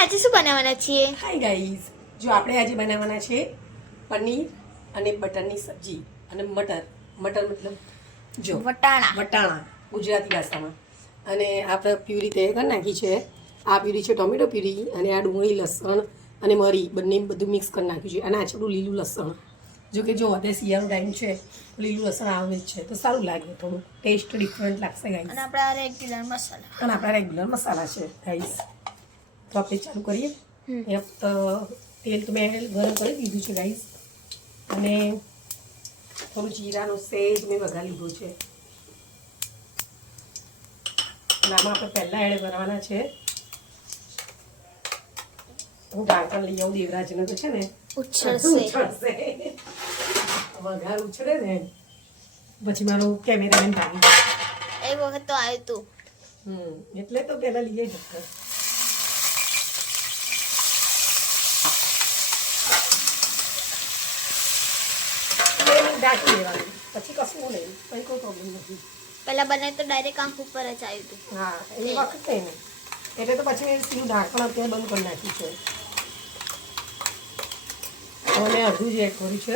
આજે શું બનાવવાના છીએ? હાય ગાઈઝ, જો આપણે આજે બનાવવાના છે પનીર અને બટરની સબ્જી અને મટર મતલબ જો વટાણા ગુજરાતી ભાષામાં. અને આપણે પ્યુરી તૈયાર કરી નાખી છે. આ પ્યુરી છે ટોમેટો પ્યુરી અને આ ડુંગળી લસણ અને મરી બંને બધું મિક્સ કરી નાખ્યું છે. અને આ છે આપણું લીલું લસણ. જો કે જો અત્યારે શિયાળો ટાઈમ છે, લીલું લસણ આવે જ છે તો સારું લાગે, થોડું ટેસ્ટ ડિફરન્ટ લાગશે ગાઈઝ. અને આપણા રેગ્યુલર મસાલા છે ગાઈઝ. તો આપણે ચાલુ કરીએ. તેલ તો મેં ગરમ કરી દીધું છે ગાઈઝ. અને થોડું જીરાનો સેજ મેં વઘાર લીધો છે. અને આમાં આપણે પહેલાં એડ કરવાના છે, હું ઢાંકણ લઈ આવું દેવરાજને તો છે ને ઉછળશે. વઘાર ઉછળે ને પછી મારો કેમેરામેન ભાગી એ વખત તો આવ્યું તું. એટલે તો પહેલા લઈએ ઢક્કર. ઢાંકી દેવાનું, પછી કશું નહીં, કંઈ કોઈ પ્રોબ્લેમ નથી. પહેલા બનાવી તો ડાયરેક્ટ આંખ ઉપર જ આવ્યું હતું. હા, એ વખત નહીં, એટલે તો પછી મેં સીધું ઢાંકણ અત્યારે બંધ કરી નાખ્યું છે. હવે મેં અડધું જ એડ કર્યું છે.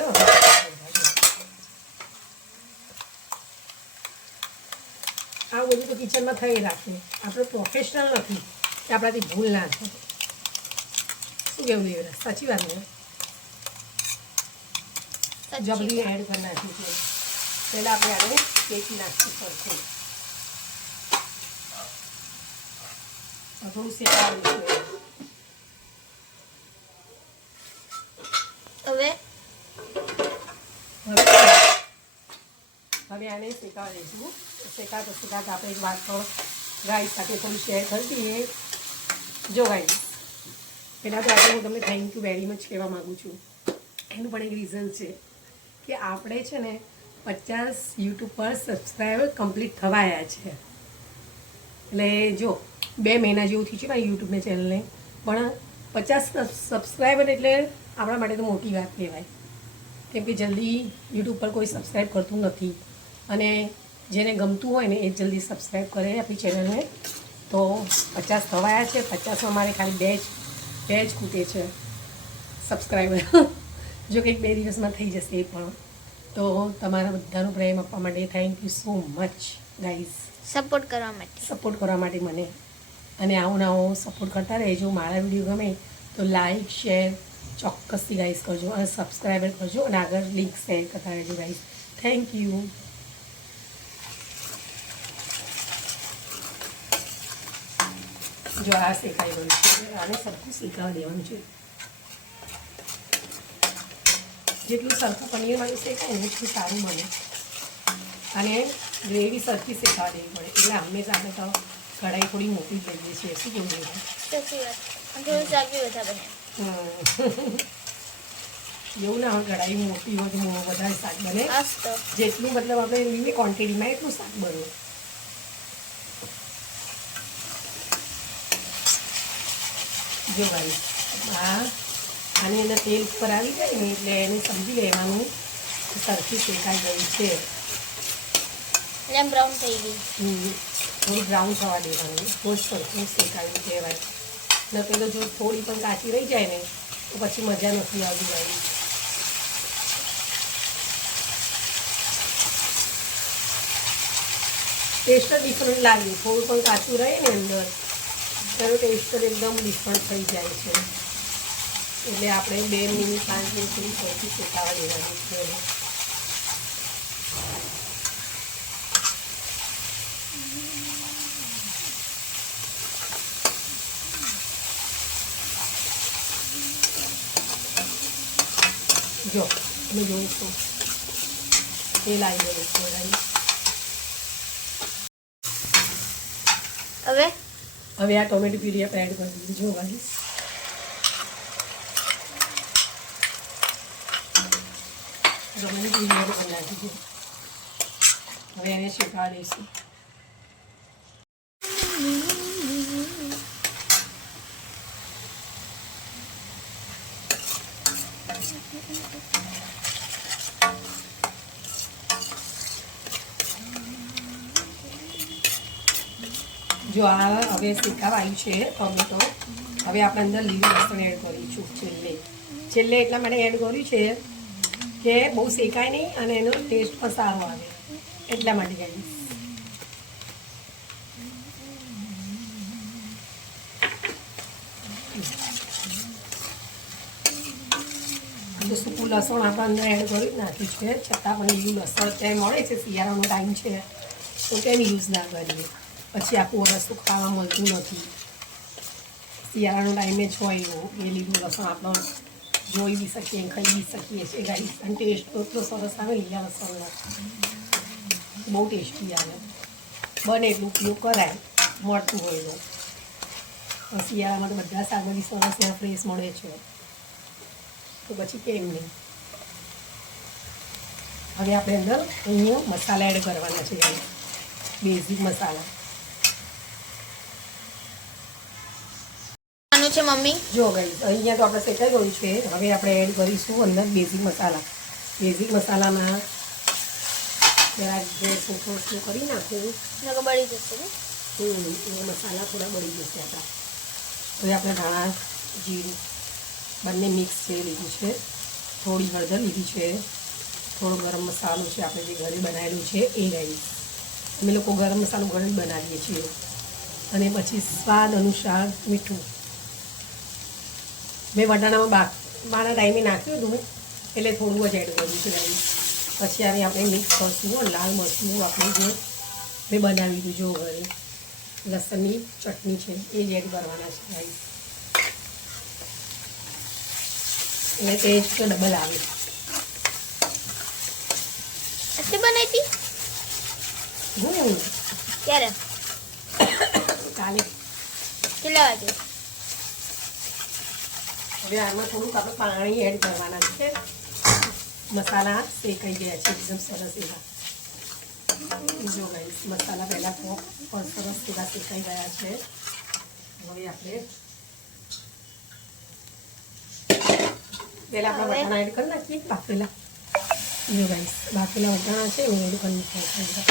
આ બધું તો કિચનમાં થઈ રાખે, આપણે પ્રોફેશનલ નથી કે આપણાથી ભૂલ ના થાય. શું કેવું દેવરાજ, સાચી વાત ને? જબરી એડ કરી નાખ્યું છે. પહેલાં આપણે આને શેકી નાખીશું સરખું. થોડું શેકાવું છે. હવે આને શેકાવા દઈશું. શેકાતા આપણે એક વાત ગાઈસ સાથે થોડું શેર કરી દઈએ. જો ગાઈસ, પહેલાં તો આજે હું તમને થેન્ક યુ વેરી મચ કહેવા માગું છું. એનું પણ એક રીઝન છે કે આપણે છે ને 50 યુટ્યુબ પર સબસ્ક્રાઈબર કમ્પ્લીટ થવા આવ્યા છે. એટલે જો 2 મહિના જેવું થયું છે મારી યુટ્યુબની ચેનલને, પણ 50 સબસ્ક્રાઈબર એટલે આપણા માટે તો મોટી વાત કહેવાય. કેમ કે જલ્દી યુટ્યુબ પર કોઈ સબસ્ક્રાઈબ કરતું નથી, અને જેને ગમતું હોય ને એ જલ્દી સબસ્ક્રાઈબ કરે આપણી ચેનલને. તો 50 થવાયા છે. 50માં મારે ખાલી બે જ ખૂટે છે સબસ્ક્રાઈબર. જો કંઈક 2 દિવસમાં થઈ જશે એ પણ. તો તમારા બધાનો પ્રેમ આપવા માટે thank you so much guys. Support કરવા માટે મને. અને આવો સપોર્ટ કરતા રહેજો. મારા વિડીયો ગમે તો લાઈક શેર ચોક્કસથી ગાઈઝ કરજો, અને સબસ્ક્રાઈબર કરજો, અને આગળ લિંક શેર કરતા રહેજો ગાઈઝ. Thank you. જો આ શેકાઈ ગયું છે, આને સરખું શેકાવા દેવાનું છે. જેટલું સરખું પનીર મારું શેકાય ને એટલું સારું બને. અને ગ્રેવી સરખી શેકાવા દેવી પડે. એટલે હંમેશા આપણે તો કઢાઈ થોડી મોટી જ લઈએ છીએ. શું કેવું છે? એવું ના હોય કઢાઈ મોટી હોય તો વધારે શાક બને. જેટલું મતલબ આપણે લીધી ક્વોન્ટિટીમાં એટલું શાક બને. જો ભાઈ આની અંદર તેલ ઉપર આવી જાય ને એટલે એને સમજી લેવાનું સરખી શેકાઈ ગઈ છે. બ્રાઉન થઈ ગઈ. થોડું બ્રાઉન થવા દેવાનું, બહુ સરખું શેકાયું કહેવાય. ન પેલો જો થોડી પણ કાચી રહી જાય ને તો પછી મજા નથી આવતી ભાઈ. ટેસ્ટ ડિફરન્ટ લાગે. થોડું પણ કાચું રહે ને અંદર તેનો ટેસ્ટ એકદમ ડિફરન્ટ થઈ જાય છે. એટલે આપણે 2 મિનિટ 5 મિનિટ સુધી સૌથી શેકાવા દેવાનું છે. જો તમે જોઉં છો તેલ આવી ગયું છે. હવે આ ટોમેટો પ્યુરી આપણે એડ કરી દીધું. જો ગાઈસ, ટોમેટો પ્યુરી એડ કરી નાખી છે. હવે એને શેકાવા દઈશું. જો આ હવે શેકાવા આવ્યું છે ટોમેટો, હવે આપણે અંદર લીલું લસણ એડ કરીશું છેલ્લે એટલા માટે એડ કર્યું છે કે બહુ શેકાય નહીં અને એનો ટેસ્ટ પણ સારો આવે એટલા માટે ગાઈસ. જો સૂકું લસણ આપણે અંદર એડ કરી નાખ્યું છે છતાં પણ લીલું લસણ અત્યારે મળે છે શિયાળાનો ટાઈમ છે તો કેમ યુઝ ના કરીએ પછી આખું વરસ તો ખાવા મળતું નથી શિયાળાનો ટાઈમે જ હોય એવું એ લીલું લસણ આપણે જોઈ બી શકીએ ખાઈ બી શકીએ છીએ ગાઈસ અને ટેસ્ટ તો એટલો સરસ આવે લીલા લસણનો બહુ ટેસ્ટી આવે બને એટલું ઉપયોગ કરાય મળતું હોય તો શિયાળામાં તો બધા શાકભાજી સરસ ત્યાં ફ્રેશ મળે છે તો પછી કેમ નહીં. હવે આપણે અંદર અહીંયા મસાલા એડ કરવાના છે બેઝિક મસાલા છે મમ્મી. જો ગઈ અહીંયા તો આપણે શેકાઈ ગયું છે હવે આપણે એડ કરીશું અંદર બેઝિક મસાલામાં જરાક ગેસ થોડું સ્લો કરી નાખું નકર બળી જશે ને. એ મસાલા થોડા બળી જશે આપણા. હવે આપણે ધાણા જીરું બંને મિક્સ છે લીધું છે થોડી હળદર લીધી છે થોડો ગરમ મસાલો છે આપણે જે ઘરે બનાવેલું છે એ ગઈ અમે લોકો ગરમ મસાલો ઘરે જ બનાવીએ છીએ અને પછી સ્વાદ અનુસાર મીઠું મેં વટાણામાં મારા ટાઈમે નાખ્યું હતું એટલે થોડું જ એડ કર્યું છે ગાઈસ. પછી આવી આપણે મિક્સ કરશું લાલ મરચું આપણે જે મેં બનાવી દીધું જો ઘરે લસણની ચટણી છે એ જ એડ કરવાના છે ગાઈસ એટલે ટેસ્ટ તો ડબલ આવે. આટલી બનાવી ક્યારે કાલે કેટલા વાગે? હવે આમાં થોડુંક આપણે પાણી એડ કરવાના છે મસાલા શેકાઈ ગયા છે એકદમ સરસ એવા જો ગાઈસ મસાલા પહેલાં તો સરસ એવા શેકાઈ ગયા છે. હવે આપણે પહેલાં આપણે વટાણા એડ કરી નાખીએ બાફેલા જો ગાઈસ બાફેલા વટાણા છે હું એડ કરી નાખીએ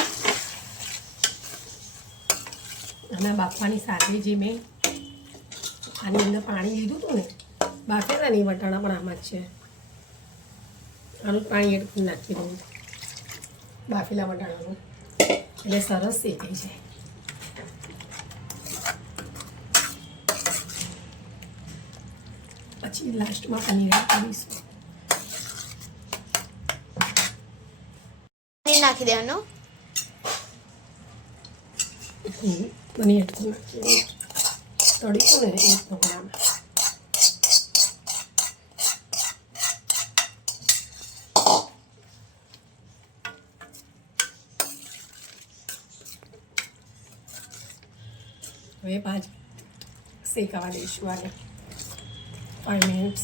અને બાફવાની સાથે જે મેં આની અંદર પાણી લીધું હતું ને બાફેલા નહીં વટાણા પણ આમાં જ છે આનું પાણી એડ કરી નાખી દઉં બાફેલા વટાણાનું એટલે સરસ શેકાઈ જાય. પછી લાસ્ટમાં પનીર એડ કરીશું. પનીર નાખી દેવાનું. પનીર એડ કરી નાખીએ તળીશું ને એ ઢોકળામાં હવે 5 શેકાવા દઈશું આને 5 મિનિટ્સ.